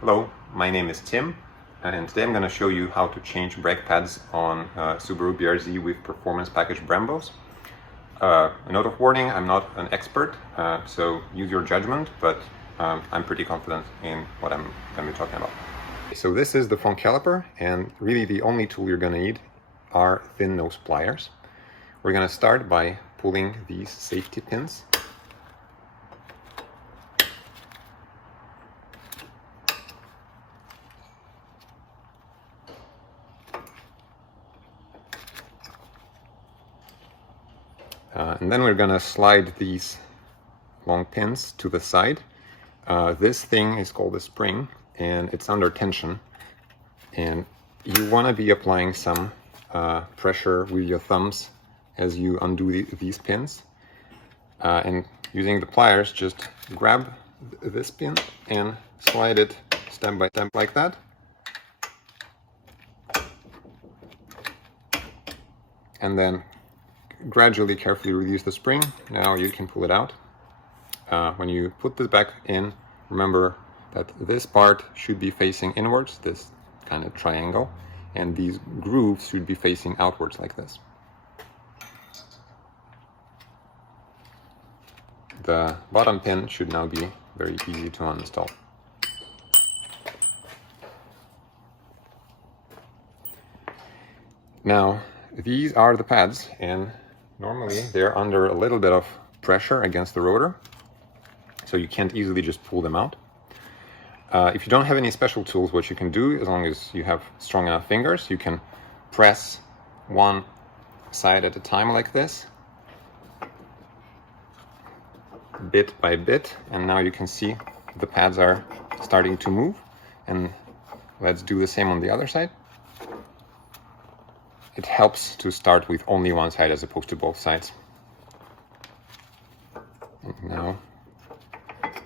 Hello, my name is Tim, and today I'm going to show you how to change brake pads on Subaru BRZ with Performance Package Brembos. A note of warning, I'm not an expert, so use your judgment, but I'm pretty confident in what I'm going to be talking about. So this is the front caliper, and really the only tool you're going to need are thin nose pliers. We're going to start by pulling these safety pins. And then we're going to slide these long pins to the side. This thing is called a spring, and it's under tension. And you want to be applying some pressure with your thumbs as you undo these pins. And using the pliers, just grab this pin and slide it step by step like that. And then gradually, carefully release the spring. Now you can pull it out. When you put this back in, remember that this part should be facing inwards, this kind of triangle, and these grooves should be facing outwards like this. The bottom pin should now be very easy to uninstall. Now, these are the pads, and normally they're under a little bit of pressure against the rotor, so you can't easily just pull them out. If you don't have any special tools, what you can do, as long as you have strong enough fingers, you can press one side at a time like this, bit by bit, and now you can see the pads are starting to move. And let's do the same on the other side. It helps to start with only one side as opposed to both sides. And now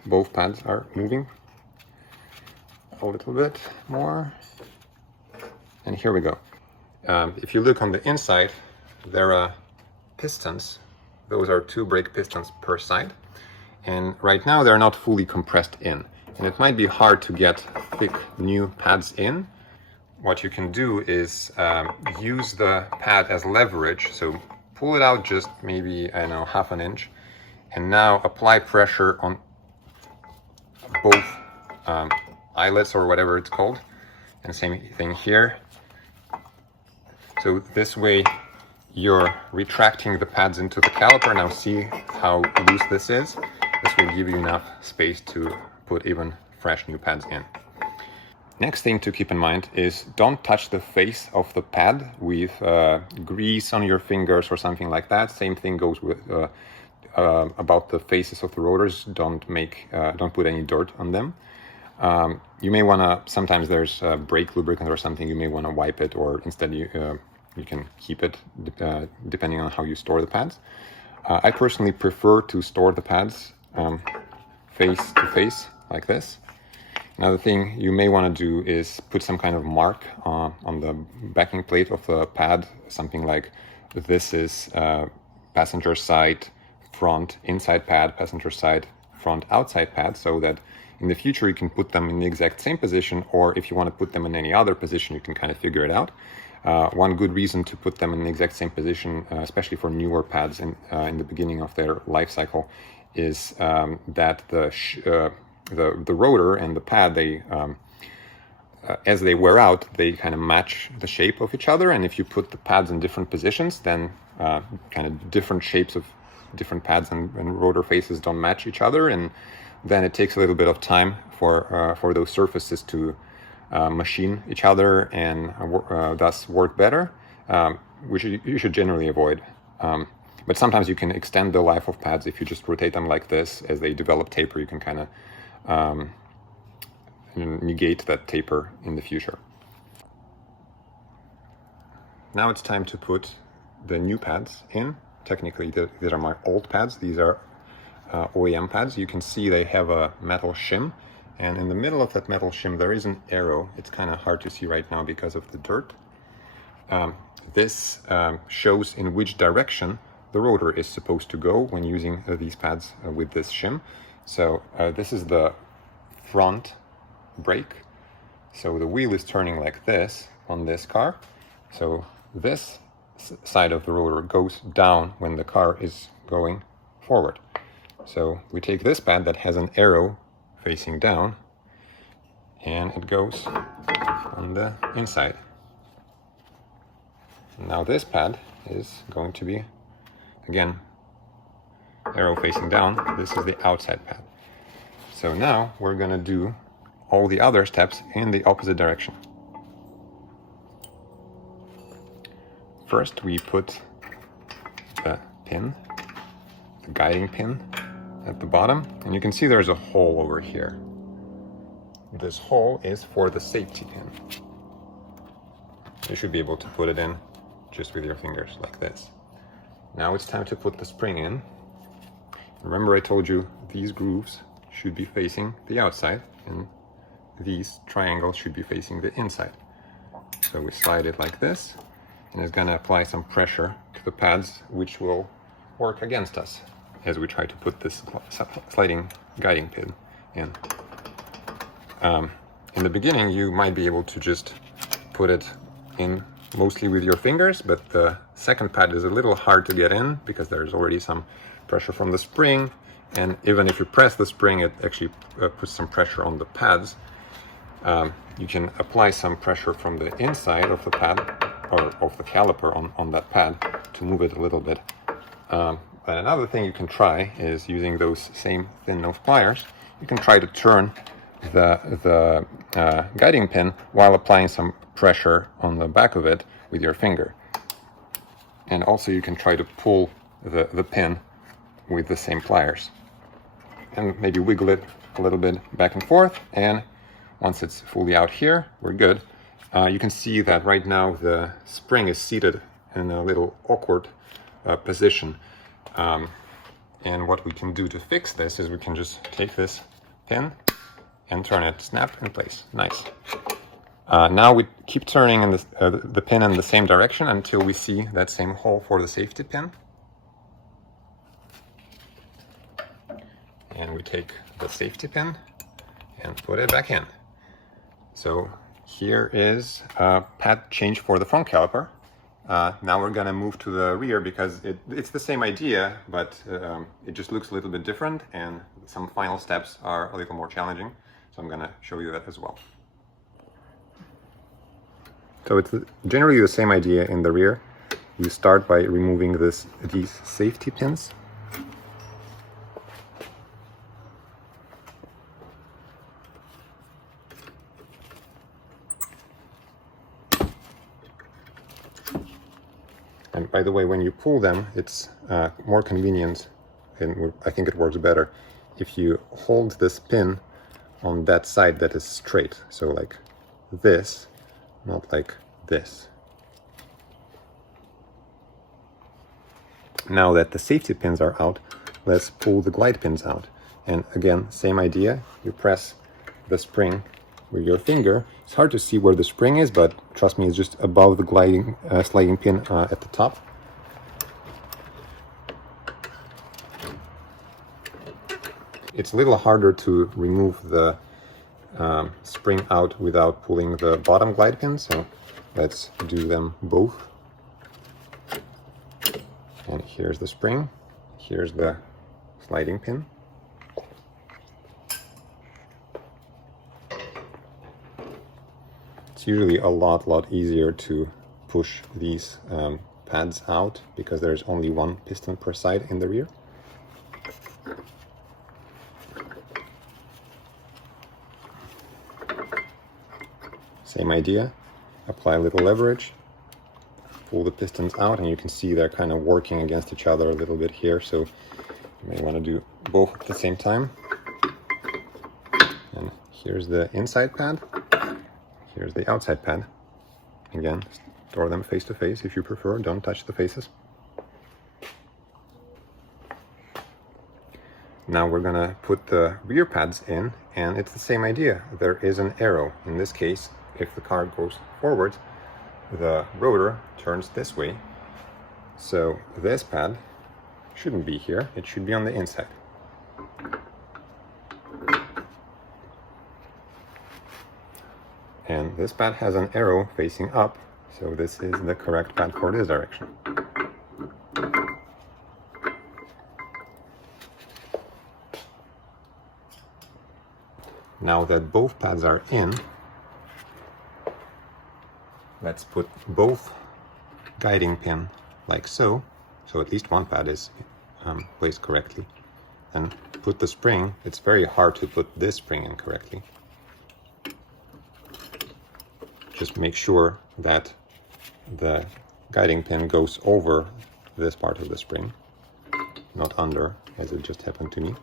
both pads are moving a little bit more. And here we go. If you look on the inside, there are pistons. Those are 2 brake pistons per side. And right now they're not fully compressed in. And it might be hard to get thick new pads in. What you can do is use the pad as leverage. So pull it out just maybe, I don't know, half an inch. And now apply pressure on both eyelets or whatever it's called. And same thing here. So this way you're retracting the pads into the caliper. Now see how loose this is. This will give you enough space to put even fresh new pads in. Next thing to keep in mind is don't touch the face of the pad with grease on your fingers or something like that. Same thing goes with about the faces of the rotors. Don't put any dirt on them. You may want to, sometimes there's brake lubricant or something, you may want to wipe it, or instead you can keep it depending on how you store the pads. I personally prefer to store the pads face to face like this. Another thing you may want to do is put some kind of mark on the backing plate of the pad, something like this is passenger side front inside pad, passenger side front outside pad, so that in the future you can put them in the exact same position, or if you want to put them in any other position, you can kind of figure it out. One good reason to put them in the exact same position, especially for newer pads in the beginning of their life cycle, is that the rotor and the pad, they as they wear out, they kind of match the shape of each other. And if you put the pads in different positions, then kind of different shapes of different pads and rotor faces don't match each other, and then it takes a little bit of time for those surfaces to machine each other and thus work better, which you should generally avoid. But sometimes you can extend the life of pads if you just rotate them like this. As they develop taper, you can kind of negate that taper in the future. Now it's time to put the new pads in. Technically, these are my old pads. These are OEM pads. You can see they have a metal shim, and in the middle of that metal shim there is an arrow. It's kind of hard to see right now because of the dirt. This shows in which direction the rotor is supposed to go when using these pads with this shim. So this is the front brake. So the wheel is turning like this on this car. So this side of the rotor goes down when the car is going forward. So we take this pad that has an arrow facing down, and it goes on the inside. Now this pad is going to be, again, arrow facing down. This is the outside pad. So now we're going to do all the other steps in the opposite direction. First we put the pin, the guiding pin at the bottom, and you can see there's a hole over here. This hole is for the safety pin. You should be able to put it in just with your fingers like this. Now it's time to put the spring in. Remember I told you these grooves should be facing the outside and these triangles should be facing the inside. So we slide it like this, and it's going to apply some pressure to the pads, which will work against us as we try to put this sliding guiding pin in. In the beginning you might be able to just put it in mostly with your fingers, but the second pad is a little hard to get in because there's already some pressure from the spring, and even if you press the spring it actually puts some pressure on the pads. You can apply some pressure from the inside of the pad or of the caliper on that pad to move it a little bit. But another thing you can try is using those same thin nose pliers. You can try to turn the guiding pin while applying some pressure on the back of it with your finger. And also you can try to pull the pin with the same pliers. And maybe wiggle it a little bit back and forth, and once it's fully out here, we're good. You can see that right now the spring is seated in a little awkward position. And what we can do to fix this is we can just take this pin and turn it, snap in place. Nice. Now we keep turning in the pin in the same direction until we see that same hole for the safety pin. And we take the safety pin and put it back in. So here is a pad change for the front caliper. Now we're going to move to the rear because it's the same idea, but it just looks a little bit different, and some final steps are a little more challenging. So I'm going to show you that as well. So it's generally the same idea in the rear. You start by removing these safety pins. And by the way, when you pull them, it's more convenient, and I think it works better if you hold this pin on that side that is straight. So like this, not like this. Now that the safety pins are out, let's pull the glide pins out. And again, same idea. You press the spring with your finger. It's hard to see where the spring is, but trust me, it's just above the sliding pin at the top. It's a little harder to remove the spring out without pulling the bottom glide pin, so let's do them both. And here's the spring, here's the sliding pin. It's usually a lot easier to push these pads out because there's only one piston per side in the rear. Same idea, apply a little leverage, pull the pistons out, and you can see they're kind of working against each other a little bit here, so you may want to do both at the same time. And here's the inside pad, here's the outside pad. Again, store them face to face if you prefer, don't touch the faces. Now we're gonna put the rear pads in, and it's the same idea. There is an arrow. In this case, if the car goes forward, the rotor turns this way. So this pad shouldn't be here, it should be on the inside. And this pad has an arrow facing up, so this is the correct pad for this direction. Now that both pads are in, let's put both guiding pin like so, so at least one pad is placed correctly. And put the spring, it's very hard to put this spring in correctly. Just make sure that the guiding pin goes over this part of the spring, not under, as it just happened to me.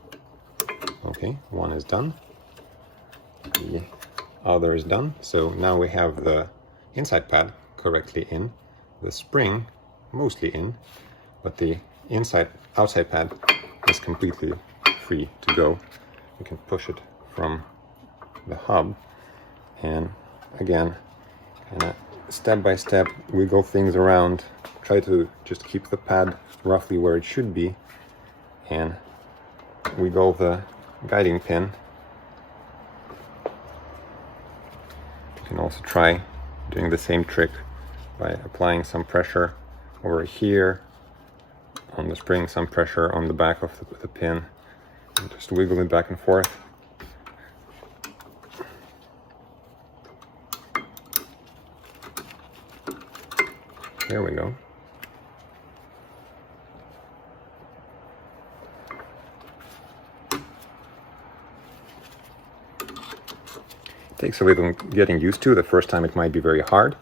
Okay, one is done. The other is done. So now we have the inside pad correctly in, the spring mostly in, but the outside pad is completely free to go. You can push it from the hub, and again, step by step wiggle things around. Try to just keep the pad roughly where it should be, and wiggle the guiding pin. You can also try doing the same trick by applying some pressure over here on the spring, some pressure on the back of the pin, and just wiggle it back and forth. There we go. Takes a little getting used to. The first time it might be very hard,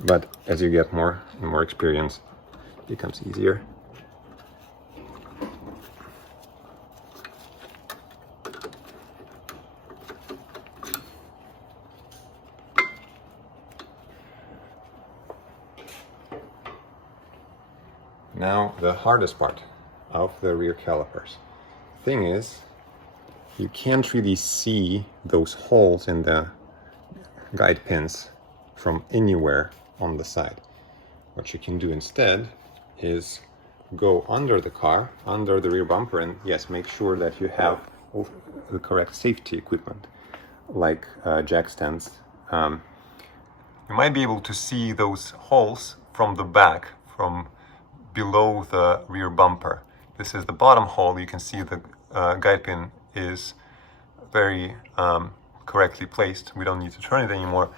but as you get more and more experience, it becomes easier. Now the hardest part of the rear calipers. Thing is, you can't really see those holes in the guide pins from anywhere on the side. What you can do instead is go under the car, under the rear bumper, and yes, make sure that you have the correct safety equipment, like jack stands. You might be able to see those holes from the back, from below the rear bumper. This is the bottom hole. You can see the guide pin is very correctly placed. We don't need to turn it anymore.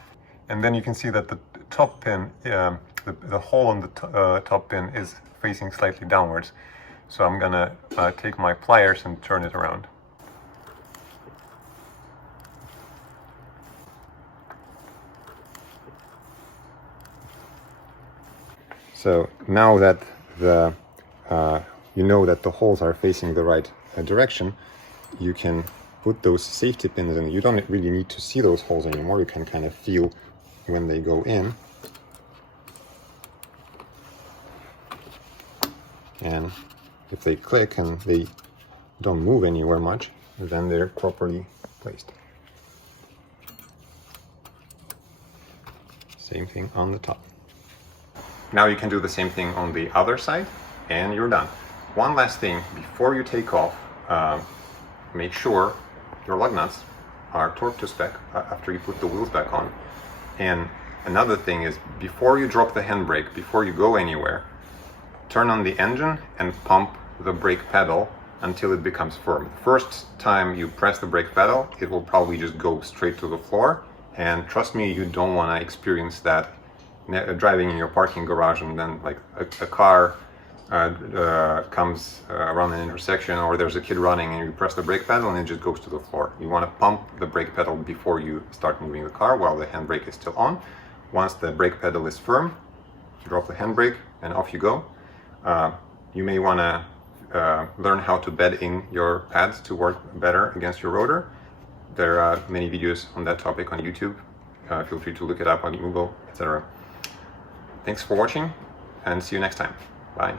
And then you can see that the top pin, the hole on the top pin is facing slightly downwards. So I'm gonna take my pliers and turn it around. So now that you know that the holes are facing the right direction, you can put those safety pins in. You don't really need to see those holes anymore. You can kind of feel when they go in. And if they click and they don't move anywhere much, then they're properly placed. Same thing on the top. Now you can do the same thing on the other side, and you're done. One last thing, before you take off, make sure your lug nuts are torqued to spec after you put the wheels back on. And another thing is, before you drop the handbrake, before you go anywhere, turn on the engine and pump the brake pedal until it becomes firm. The first time you press the brake pedal, it will probably just go straight to the floor. And trust me, you don't want to experience that driving in your parking garage, and then like a car comes around an intersection, or there's a kid running and you press the brake pedal and it just goes to the floor. You want to pump the brake pedal before you start moving the car while the handbrake is still on. Once the brake pedal is firm, drop the handbrake and off you go. You may want to learn how to bed in your pads to work better against your rotor. There are many videos on that topic on YouTube. Feel free to look it up on Google, etc. Thanks for watching, and see you next time. Bye.